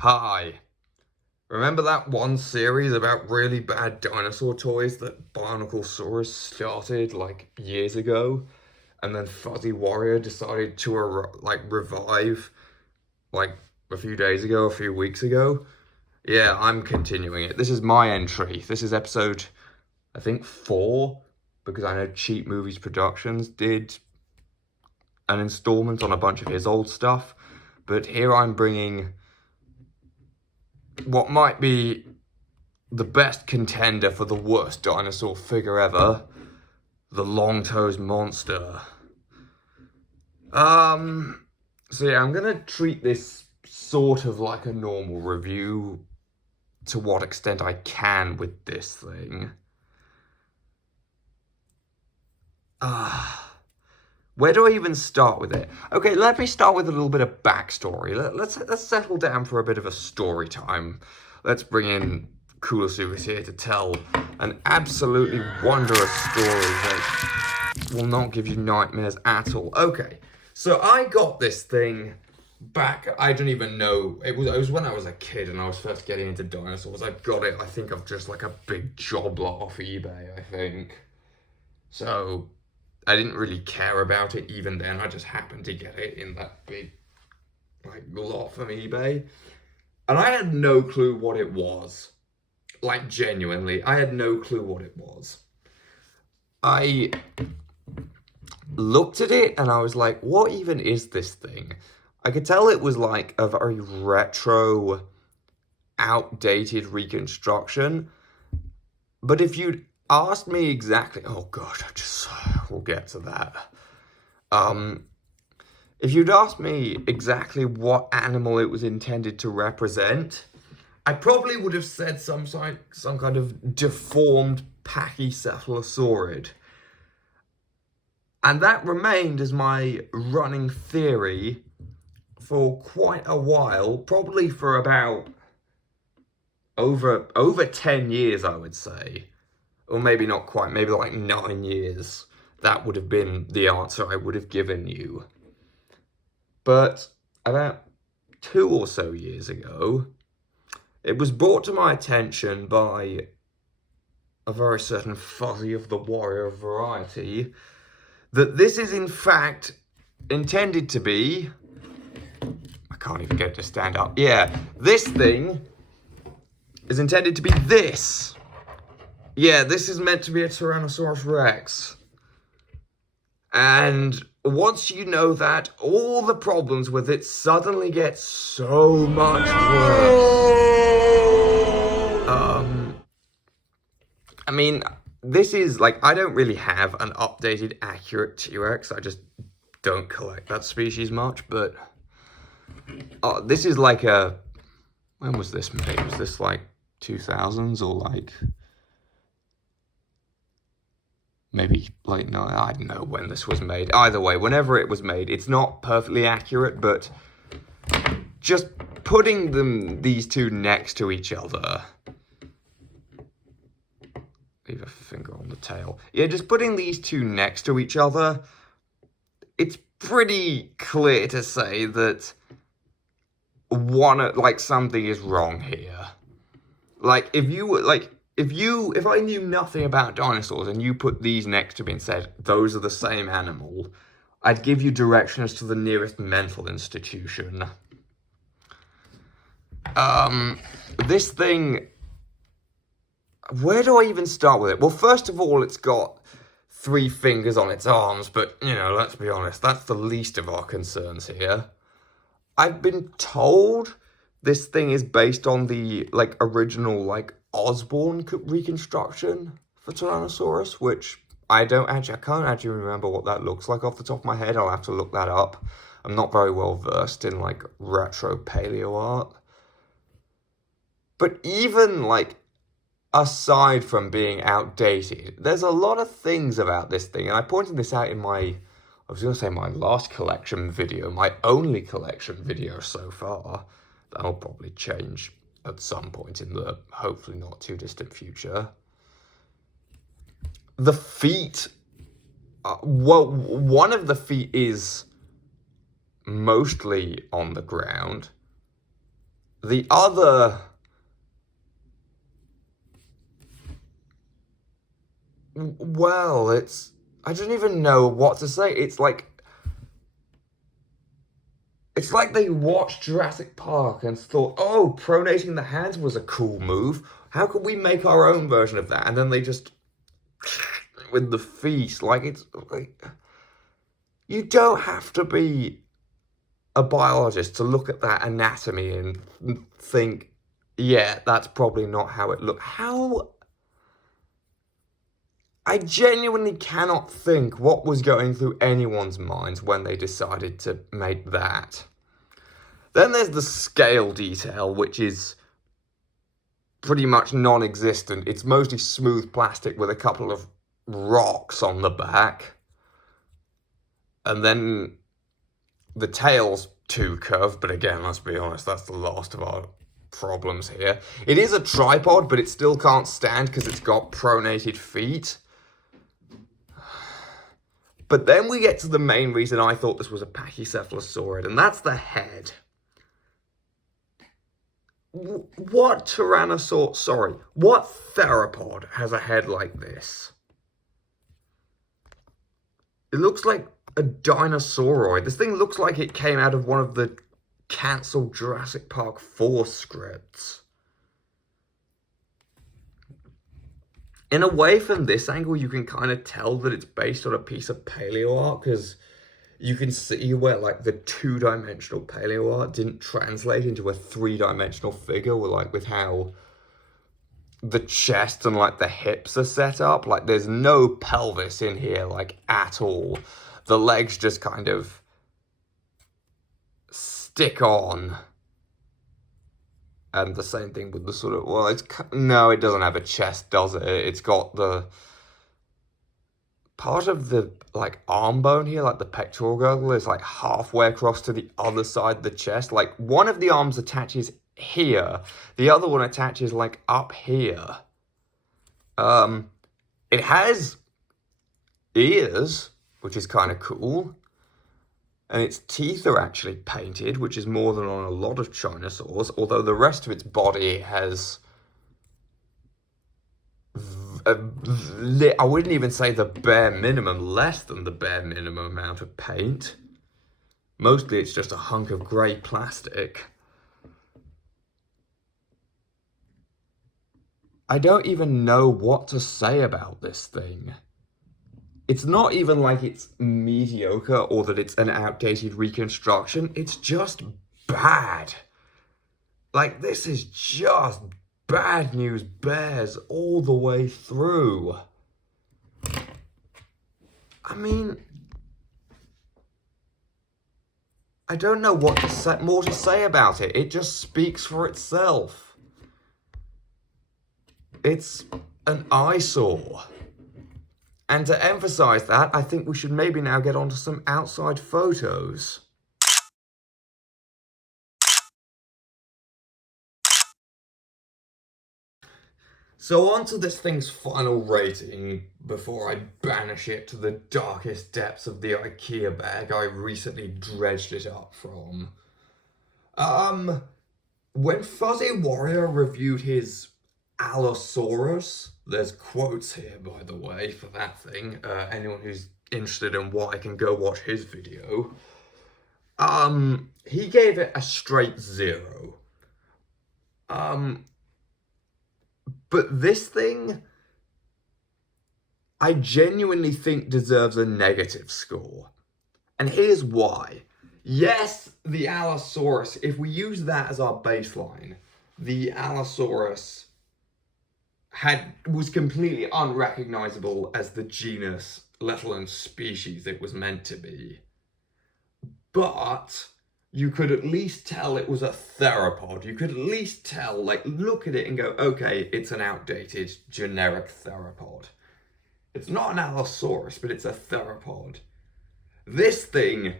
Hi. Remember that one series about really bad dinosaur toys that Barnaclesaurus started like years ago? And then Fuzzy Warrior decided to revive like a few days ago, a few weeks ago? Yeah, I'm continuing it. This is my entry. This is episode, I think, 4, because I know Cheap Movies Productions did an installment on a bunch of his old stuff. But here I'm bringing what might be the best contender for the worst dinosaur figure ever, the long-toes monster. So yeah, I'm gonna treat this sort of like a normal review to what extent I can with this thing. Where do I even start with it? Okay, let me start with a little bit of backstory. Let's settle down for a bit of a story time. Let's bring in Coolosaurus here to tell an absolutely wondrous story that will not give you nightmares at all. Okay, so I got this thing back, I don't even know, it was when I was a kid and I was first getting into dinosaurs. I got it, I think, of just like a big job lot off eBay, I think. So I didn't really care about it even then. I just happened to get it in that big lot from eBay. And I had no clue what it was. Like, genuinely, I had no clue what it was. I looked at it and I was like, what even is this thing? I could tell it was like a very retro, outdated reconstruction. But if you'd asked me exactly, oh gosh, we'll get to that. If you'd asked me exactly what animal it was intended to represent, I probably would have said some kind of deformed pachycephalosaurid. And that remained as my running theory for quite a while, probably for about over 10 years, I would say. Or maybe not quite, maybe like 9 years. That would have been the answer I would have given you. But about 2 or so years ago, it was brought to my attention by a very certain Fuzzy of the Warrior variety that this is in fact intended to be, I can't even get it to stand up. Yeah, this thing is intended to be this. Yeah, this is meant to be a Tyrannosaurus Rex. And once you know that, all the problems with it suddenly get so much worse. I mean, this is like, I don't really have an updated, accurate T-Rex. I just don't collect that species much, but this is like a, when was this made? Was this like 2000s or like, maybe like, no, I don't know when this was made. Either way, whenever it was made, it's not perfectly accurate, but just putting these two next to each other, leave a finger on the tail. Yeah, just putting these two next to each other, it's pretty clear to say that something is wrong here. Like, if I knew nothing about dinosaurs and you put these next to me and said, those are the same animal, I'd give you directions to the nearest mental institution. This thing, where do I even start with it? Well, first of all, it's got 3 fingers on its arms, but, you know, let's be honest, that's the least of our concerns here. I've been told this thing is based on the, original, Osborne reconstruction for Tyrannosaurus, which I can't actually remember what that looks like off the top of my head. I'll have to look that up. I'm not very well versed in, retro paleo art. But even, aside from being outdated, there's a lot of things about this thing, and I pointed this out in my last collection video, my only collection video so far. That'll probably change at some point in the hopefully not too distant future. The feet, one of the feet is mostly on the ground. The other... Well, it's... I don't even know what to say. It's like they watched Jurassic Park and thought, oh, pronating the hands was a cool move. How could we make our own version of that? And then they just... with the feet. Like, it's... like, you don't have to be a biologist to look at that anatomy and think, yeah, that's probably not how it looked. How... I genuinely cannot think what was going through anyone's minds when they decided to make that. Then there's the scale detail, which is pretty much non-existent. It's mostly smooth plastic with a couple of rocks on the back. And then the tail's too curved, but again, let's be honest, that's the last of our problems here. It is a tripod, but it still can't stand because it's got pronated feet. But then we get to the main reason I thought this was a pachycephalosaurid, and that's the head. What theropod has a head like this? It looks like a dinosauroid. This thing looks like it came out of one of the cancelled Jurassic Park 4 scripts. In a way, from this angle, you can kind of tell that it's based on a piece of paleo art, because you can see where, like, the two-dimensional paleo art didn't translate into a three-dimensional figure, with how the chest and, like, the hips are set up. Like, there's no pelvis in here, like, at all. The legs just kind of stick on. And the same thing with the sort of, well, no, it doesn't have a chest, does it? It's got the part of the, like, arm bone here, like the pectoral girdle, is like halfway across to the other side of the chest. Like, one of the arms attaches here, the other one attaches, like, up here. It has ears, which is kind of cool. And its teeth are actually painted, which is more than on a lot of Chinosaurs, although the rest of its body has... I wouldn't even say the bare minimum, less than the bare minimum amount of paint. Mostly it's just a hunk of grey plastic. I don't even know what to say about this thing. It's not even like it's mediocre or that it's an outdated reconstruction. It's just bad. Like, this is just bad news bears all the way through. I mean, I don't know what more to say about it. It just speaks for itself. It's an eyesore. And to emphasize that, I think we should maybe now get onto some outside photos. So onto this thing's final rating, before I banish it to the darkest depths of the IKEA bag I recently dredged it up from. When Fuzzy Warrior reviewed his Allosaurus, there's quotes here, by the way, for that thing. Anyone who's interested in why can go watch his video. He gave it a straight 0. But this thing, I genuinely think deserves a negative score. And here's why. Yes, the Allosaurus, if we use that as our baseline, the Allosaurus was completely unrecognizable as the genus, let alone species, it was meant to be. But you could at least tell it was a theropod. You could at least tell, like, look at it and go, okay, it's an outdated generic theropod. It's not an Allosaurus, but it's a theropod. This thing,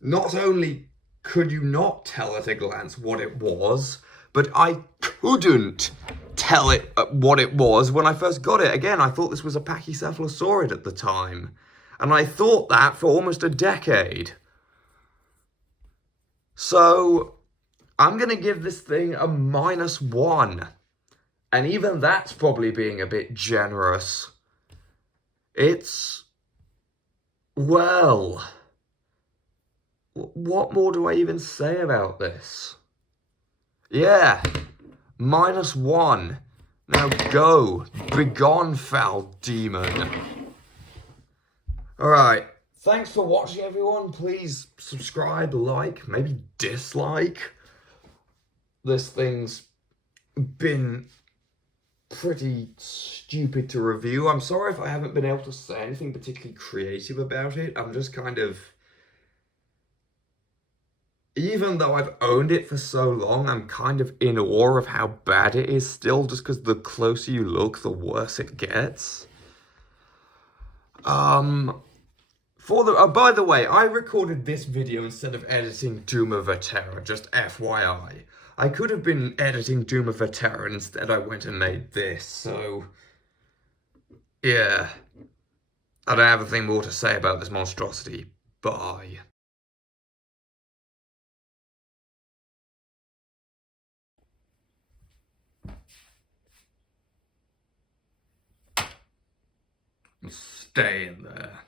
not only could you not tell at a glance what it was, but I couldn't tell it what it was when I first got it. Again, I thought this was a pachycephalosaurid at the time. And I thought that for almost a decade. So, I'm going to give this thing a -1. And even that's probably being a bit generous. It's... well... what more do I even say about this? Yeah, -1. Now go, begone, foul demon. Alright, thanks for watching, everyone. Please subscribe, like, maybe dislike. This thing's been pretty stupid to review. I'm sorry if I haven't been able to say anything particularly creative about it. I'm just kind of... even though I've owned it for so long, I'm kind of in awe of how bad it is still, just because the closer you look, the worse it gets. By the way, I recorded this video instead of editing Doom of Terror, just FYI. I could have been editing Doom of Terror, and instead I went and made this, so... yeah. I don't have anything more to say about this monstrosity. Bye. Stay in there.